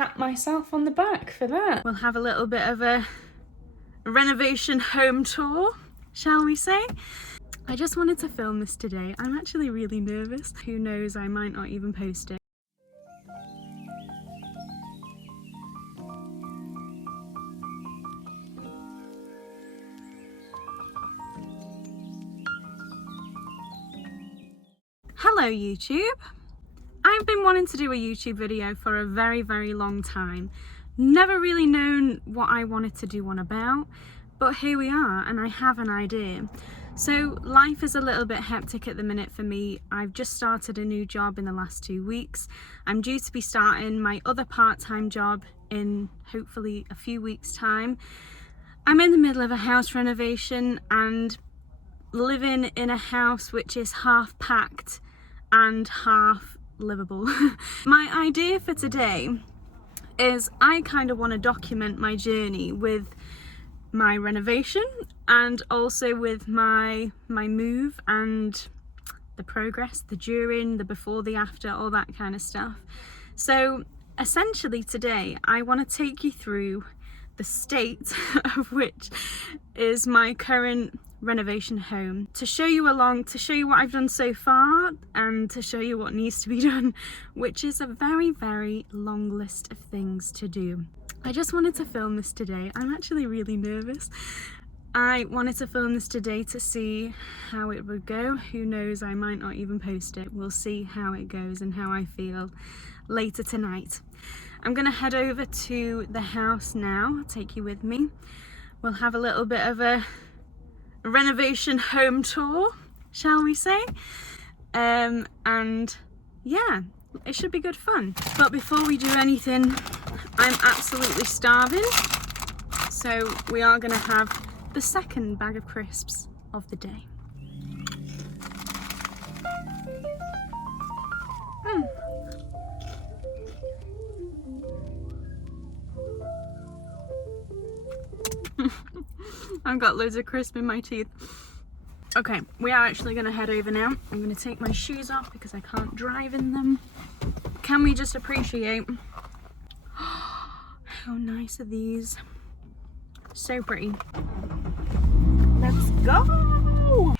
pat myself on the back for that. We'll have a little bit of a renovation home tour, shall we say? I just wanted to film this today. I'm actually really nervous. Who knows, I might not even post it. Hello YouTube! I've been wanting to do a YouTube video for a very long time. Never really known what I wanted to do one about, but here we are and I have an idea. So life is a little bit hectic at the minute for me. I've just started a new job in the last 2 weeks. I'm due to be starting my other part-time job in hopefully a few weeks time. I'm in the middle of a house renovation and living in a house which is half packed and half livable. My idea for today is I kind of want to document my journey with my renovation and also with my move and the progress, the during, the before, the after, all that kind of stuff. So essentially today I want to take you through the state of which is my current renovation home, to show you what I've done so far and to show you what needs to be done, which is a very long list of things to do. I just wanted to film this today. I'm actually really nervous. I wanted to film this today to see how it would go. Who knows, I might not even post it. We'll see how it goes and how I feel later tonight. I'm gonna head over to the house now. I'll take you with me. We'll have a little bit of a renovation home tour, shall we say? And yeah, it should be good fun. But before we do anything, I'm absolutely starving, so we are gonna have the second bag of crisps of the day. I've got loads of crisp in my teeth. Okay, we are actually going to head over now. I'm going to take my shoes off because I can't drive in them. Can we just appreciate how nice are these? So pretty. Let's go!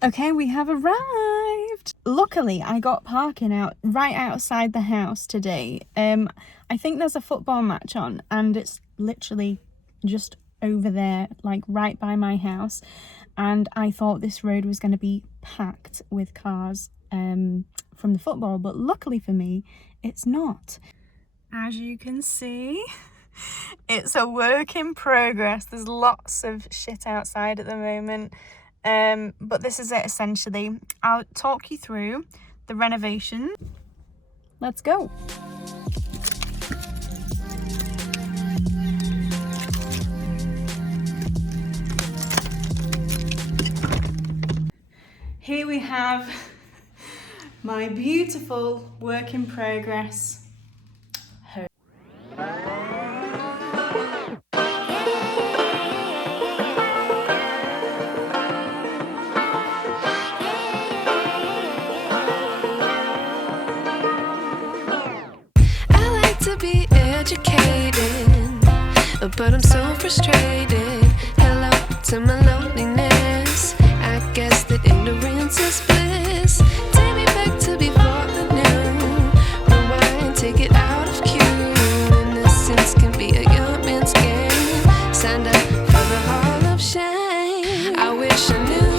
Okay, we have arrived. Luckily, I got parking right outside the house today. I think there's a football match on and it's literally just over there, like right by my house. And I thought this road was going to be packed with cars from the football, but luckily for me, it's not. As you can see, it's a work in progress. There's lots of shit outside at the moment. But this is it essentially. I'll talk you through the renovation. Let's go. Here we have my beautiful work in progress home. But I'm so frustrated. Hello to my loneliness. I guess that ignorance is bliss. Take me back to before I knew. Rewind, take it out of cue. Innocence can be a young man's game. Signed up for the hall of shame. I wish I knew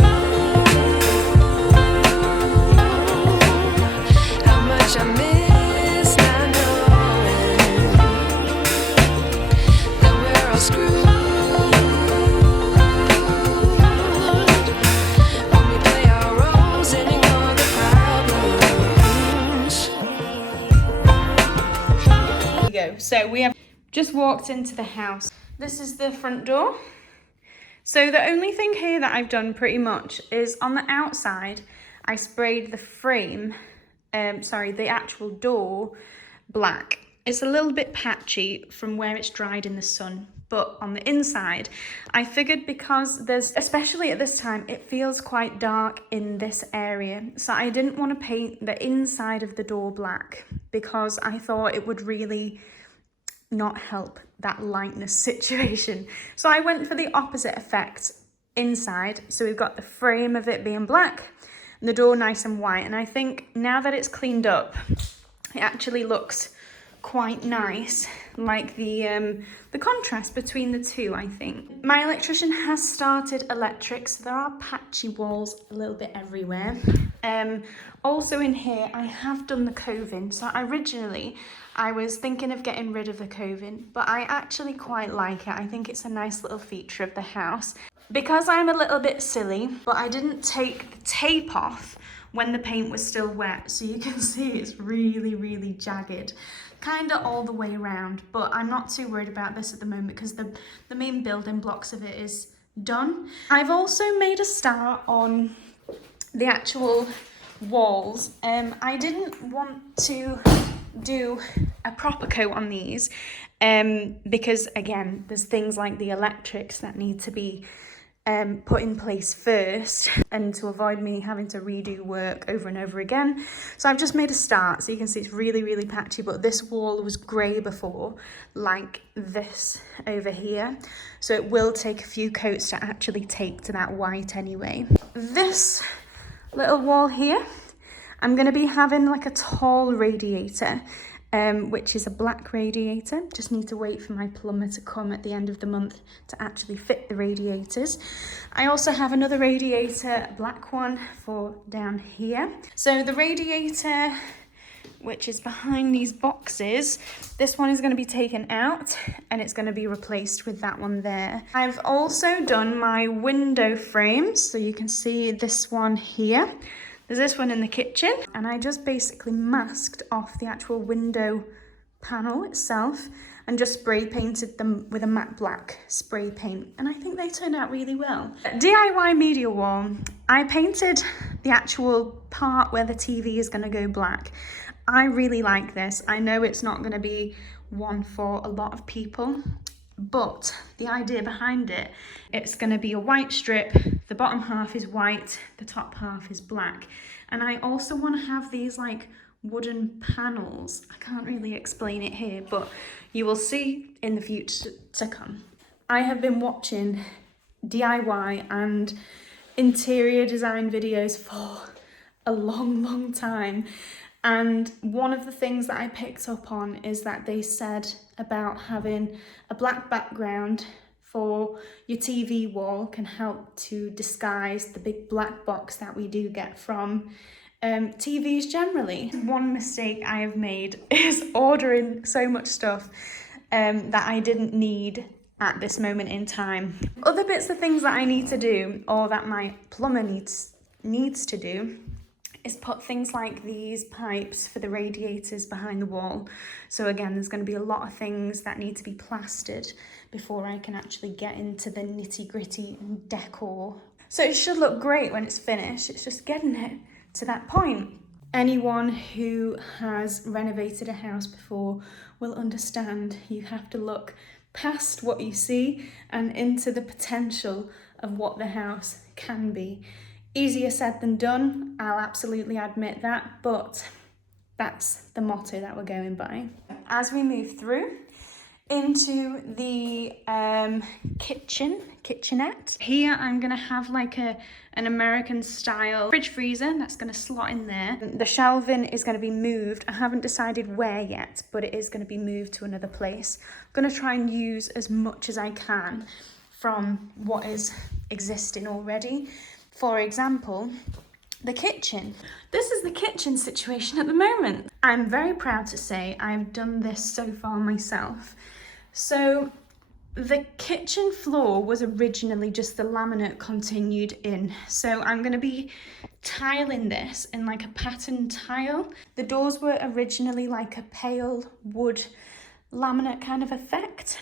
how much I miss not knowing that we're all screwed. go. So we have just walked into the house. This is the front door. So the only thing here that I've done pretty much is on the outside, I sprayed the frame, the actual door black. It's a little bit patchy from where it's dried in the sun, but on the inside, I figured because especially at this time, it feels quite dark in this area. So I didn't want to paint the inside of the door black because I thought it would really not help that lightness situation. So I went for the opposite effect inside. So we've got the frame of it being black and the door nice and white. And I think now that it's cleaned up, it actually looks quite nice, like the contrast between the two, I think. My electrician has started electric, so there are patchy walls a little bit everywhere. Also in here, I have done the coving. So originally, I was thinking of getting rid of the coving, but I actually quite like it. I think it's a nice little feature of the house. Because I'm a little bit silly, but I didn't take the tape off when the paint was still wet, so you can see it's really, really jagged. Kind of all the way around, but I'm not too worried about this at the moment because the main building blocks of it is done. I've also made a start on the actual walls. I didn't want to do a proper coat on these because again, there's things like the electrics that need to be put in place first, and to avoid me having to redo work over and over again. So I've just made a start, so you can see it's really, really patchy, but this wall was grey before, like this over here. So it will take a few coats to actually take to that white anyway. This little wall here, I'm going to be having like a tall radiator, which is a black radiator. Just need to wait for my plumber to come at the end of the month to actually fit the radiators. I also have another radiator, a black one, for down here. So the radiator, which is behind these boxes, this one is going to be taken out and it's going to be replaced with that one there. I've also done my window frames, so you can see this one here. There's this one in the kitchen, and I just basically masked off the actual window panel itself and just spray painted them with a matte black spray paint, and I think they turned out really well. DIY media wall, I painted the actual part where the TV is going to go black. I really like this. I know it's not going to be one for a lot of people, but the idea behind it, it's going to be a white strip, the bottom half is white, the top half is black. And I also want to have these like wooden panels. I can't really explain it here, but you will see in the future to come. I have been watching DIY and interior design videos for a long, long time. And one of the things that I picked up on is that they said about having a black background for your TV wall can help to disguise the big black box that we do get from TVs generally. One mistake I have made is ordering so much stuff that I didn't need at this moment in time. Other bits of things that I need to do, or that my plumber needs to do, is put things like these pipes for the radiators behind the wall. So again, there's going to be a lot of things that need to be plastered before I can actually get into the nitty-gritty decor. So it should look great when it's finished. It's just getting it to that point. Anyone who has renovated a house before will understand you have to look past what you see and into the potential of what the house can be. Easier said than done, I'll absolutely admit that, but that's the motto that we're going by. As we move through into the kitchenette, here I'm gonna have like an American style fridge freezer that's gonna slot in there. The shelving is gonna be moved. I haven't decided where yet, but it is gonna be moved to another place. I'm gonna try and use as much as I can from what is existing already. For example, the kitchen. This is the kitchen situation at the moment. I'm very proud to say I've done this so far myself. So the kitchen floor was originally just the laminate continued in. So I'm going to be tiling this in like a pattern tile. The doors were originally like a pale wood laminate kind of effect.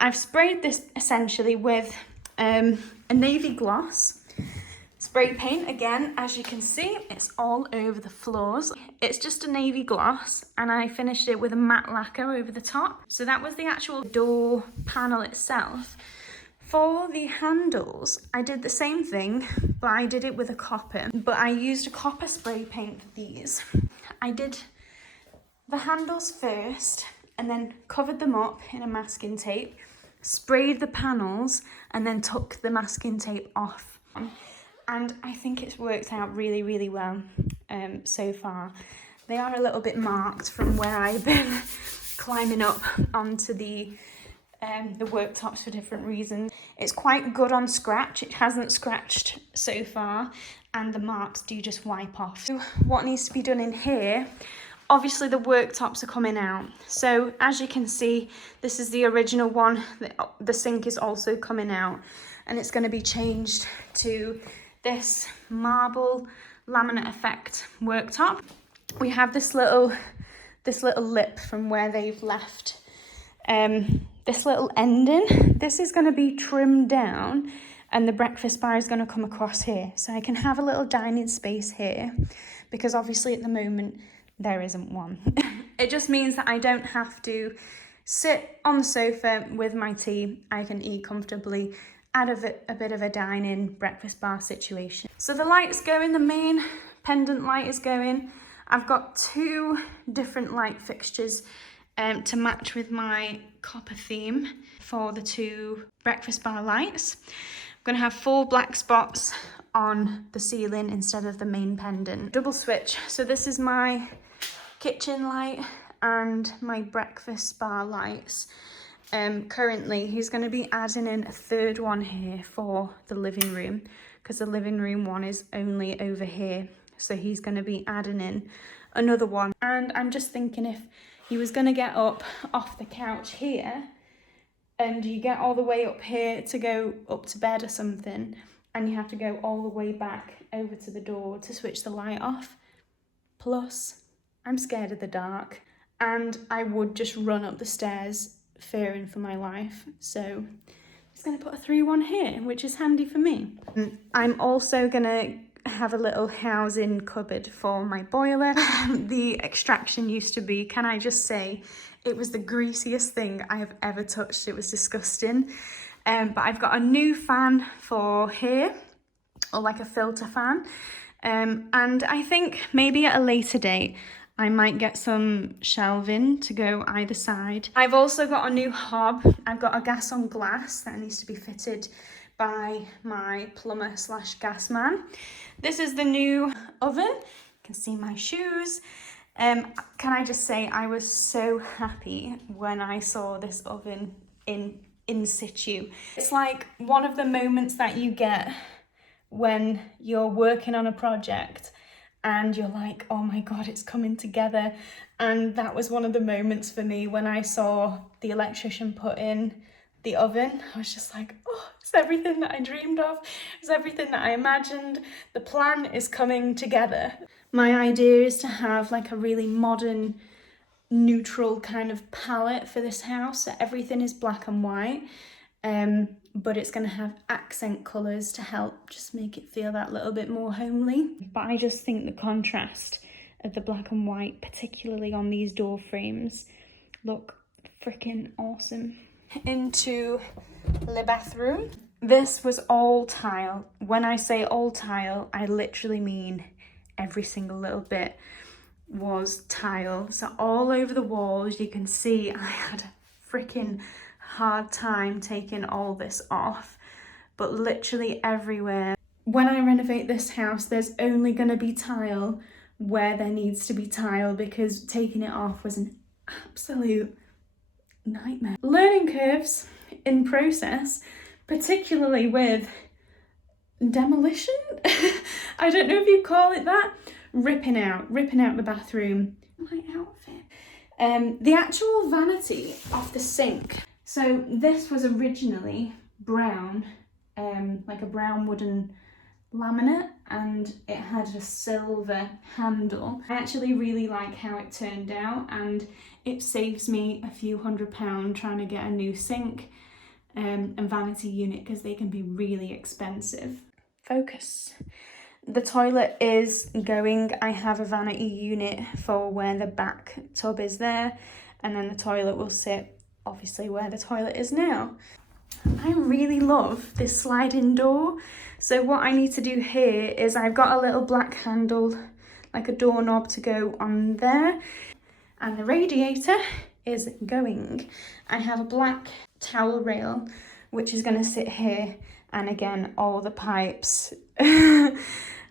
I've sprayed this essentially with a navy gloss spray paint. Again, as you can see, it's all over the floors. It's just a navy gloss, and I finished it with a matte lacquer over the top. So that was the actual door panel itself. For the handles, I did the same thing, but I did it with a copper. But I used a copper spray paint for these. I did the handles first, and then covered them up in a masking tape, sprayed the panels, and then took the masking tape off. And I think it's worked out really, really well so far. They are a little bit marked from where I've been climbing up onto the worktops for different reasons. It's quite good on scratch. It hasn't scratched so far, and the marks do just wipe off. So what needs to be done in here? Obviously the worktops are coming out. So as you can see, this is the original one. The sink is also coming out, and it's going to be changed to this marble laminate effect worktop. We have this little lip from where they've left this little ending. This is going to be trimmed down, and the breakfast bar is going to come across here, so I can have a little dining space here, because obviously at the moment there isn't one. It just means that I don't have to sit on the sofa with my tea. I can eat comfortably, add a bit of a dining breakfast bar situation. So the light's going, the main pendant light is going. I've got 2 different light fixtures to match with my copper theme for the 2 breakfast bar lights. I'm going to have 4 black spots on the ceiling instead of the main pendant. Double switch. So this is my kitchen light and my breakfast bar lights. Currently he's going to be adding in a 3rd one here for the living room, because the living room one is only over here, so he's going to be adding in another one. And I'm just thinking, if he was going to get up off the couch here and you get all the way up here to go up to bed or something, and you have to go all the way back over to the door to switch the light off. Plus, I'm scared of the dark, and I would just run up the stairs fearing for my life. So I'm just going to put a 3-1 here, which is handy for me. I'm also going to have a little housing cupboard for my boiler. The extraction used to be, can I just say, it was the greasiest thing I have ever touched. It was disgusting. But I've got a new fan for here, or like a filter fan. And I think maybe at a later date, I might get some shelving to go either side. I've also got a new hob. I've got a gas on glass that needs to be fitted by my plumber / gas man. This is the new oven. You can see my shoes. Can I just say, I was so happy when I saw this oven in situ. It's like one of the moments that you get when you're working on a project and you're like, oh my God, it's coming together. And that was one of the moments for me when I saw the electrician put in the oven. I was just like, oh, it's everything that I dreamed of. It's everything that I imagined. The plan is coming together. My idea is to have like a really modern, neutral kind of palette for this house. So everything is black and white. But it's going to have accent colours to help just make it feel that little bit more homely. But I just think the contrast of the black and white, particularly on these door frames, look freaking awesome. Into the bathroom. This was all tile. When I say all tile, I literally mean every single little bit was tile. So all over the walls, you can see I had a freaking hard time taking all this off, but literally everywhere. When I renovate this house, there's only going to be tile where there needs to be tile, because taking it off was an absolute nightmare. Learning curves in process, particularly with demolition. I don't know if you call it that. Ripping out the bathroom. My outfit. The actual vanity of the sink. So this was originally brown, like a brown wooden laminate. and it had a silver handle. I actually really like how it turned out, and it saves me a few £100 trying to get a new sink and vanity unit, because they can be really expensive. Focus. The toilet is going. I have a vanity unit for where the back tub is there, and then the toilet will sit obviously where the toilet is now. I really love this sliding door. So what I need to do here is I've got a little black handle, like a doorknob, to go on there, and the radiator is going. I have a black towel rail which is going to sit here, and again all the pipes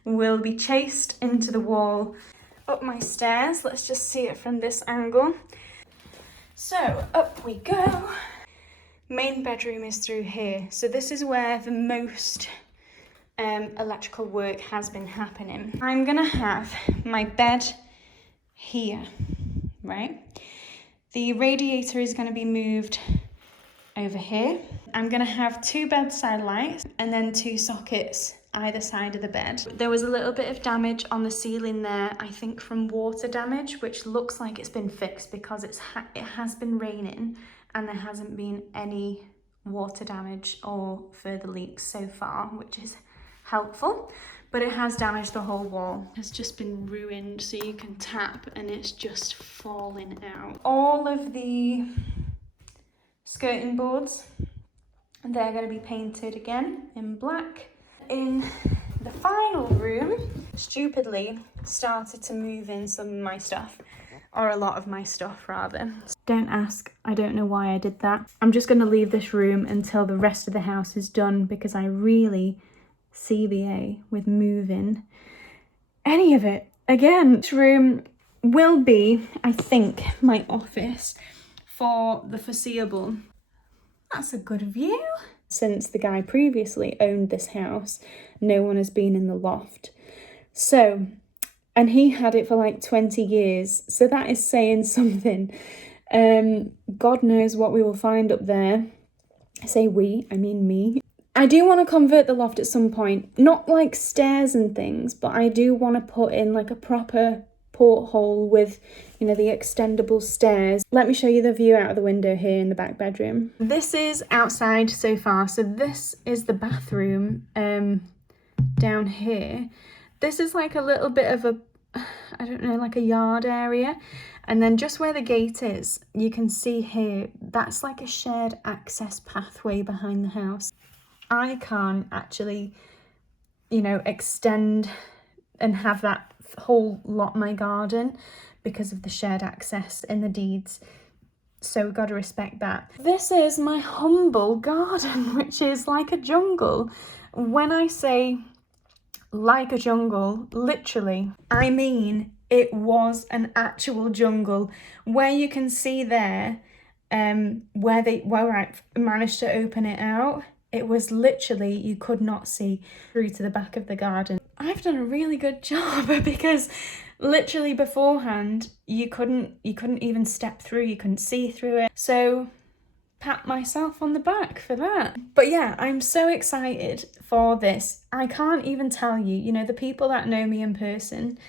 will be chased into the wall. Up my stairs, let's just see it from this angle. So up we go. Main bedroom is through here, so this is where the most electrical work has been happening. I'm gonna have my bed here, right? The radiator is gonna be moved over here. I'm gonna have 2 bedside lights and then 2 sockets either side of the bed. There was a little bit of damage on the ceiling there, I think from water damage, which looks like it's been fixed because it has been raining and there hasn't been any water damage or further leaks so far, which is helpful, but it has damaged the whole wall. It's just been ruined, so you can tap and it's just falling out. All of the skirting boards, they're going to be painted again in black. In the final room, stupidly started to move in some of my stuff, or a lot of my stuff rather. Don't ask, I don't know why I did that. I'm just going to leave this room until the rest of the house is done, because I really CBA with moving any of it again. This room will be, I think, my office for the foreseeable. That's a good view. Since the guy previously owned this house, no one has been in the loft. So, and he had it for like 20 years. So that is saying something. God knows what we will find up there. I say we, I mean me. I do want to convert the loft at some point. Not like stairs and things, but I do want to put in like a proper porthole with, you know, the extendable stairs. Let me show you the view out of the window here in the back bedroom. This is outside so far. So this is the bathroom down here. This is like a little bit of a, I don't know, like a yard area. And then just where the gate is, you can see here, that's like a shared access pathway behind the house. I can't actually, you know, extend and have that whole lot my garden because of the shared access in the deeds. So we've got to respect that. This is my humble garden, which is like a jungle. When I say like a jungle, literally, I mean it was an actual jungle. Where you can see there, where I managed to open it out, it was literally, you could not see through to the back of the garden. I've done a really good job, because literally beforehand, you couldn't even step through, you couldn't see through it. So pat myself on the back for that. But yeah, I'm so excited for this. I can't even tell you, you know, the people that know me in person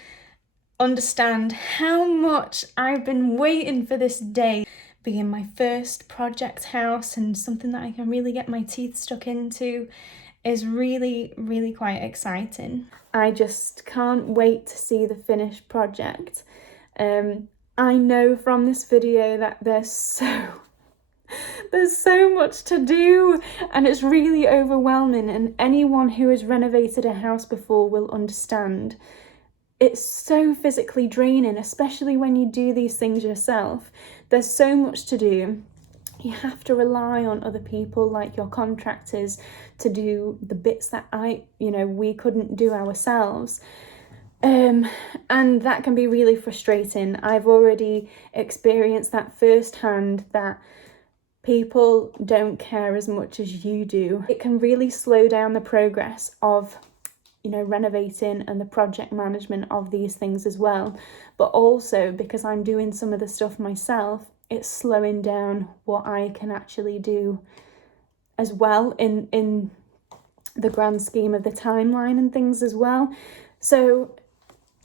understand how much I've been waiting for this day. Being my first project house and something that I can really get my teeth stuck into is really, really quite exciting. I just can't wait to see the finished project. I know from this video that there's so much to do and it's really overwhelming, and anyone who has renovated a house before will understand. It's so physically draining, especially when you do these things yourself. There's so much to do. You have to rely on other people like your contractors to do the bits that we couldn't do ourselves. And that can be really frustrating. I've already experienced that firsthand, that people don't care as much as you do. It can really slow down the progress of, you know, renovating and the project management of these things as well. But also, because I'm doing some of the stuff myself, it's slowing down what I can actually do as well in the grand scheme of the timeline and things as well. So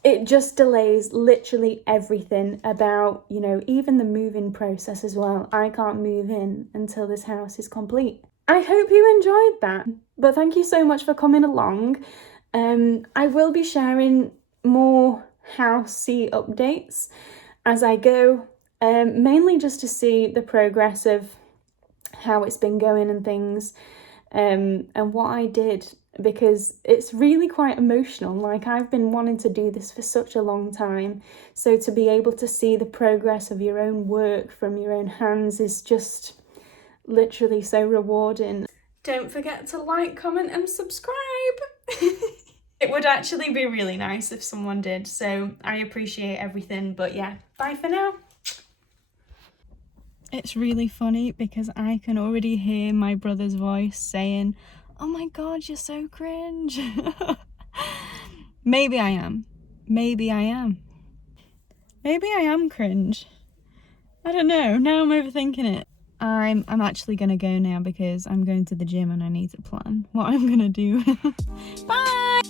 it just delays literally everything about, you know, even the move-in process as well. I can't move in until this house is complete. I hope you enjoyed that, but thank you so much for coming along. I will be sharing more housey updates as I go, mainly just to see the progress of how it's been going and things, and what I did, because it's really quite emotional. Like, I've been wanting to do this for such a long time, so to be able to see the progress of your own work from your own hands is just literally so rewarding. Don't forget to like, comment and subscribe. It would actually be really nice if someone did, so I appreciate everything. But yeah, bye for now. It's really funny because I can already hear my brother's voice saying, "Oh my god, you're so cringe." Maybe I am. Maybe I am. Maybe I am cringe. I don't know. Now I'm overthinking it. I'm actually gonna go now because I'm going to the gym and I need to plan what I'm gonna do. Bye!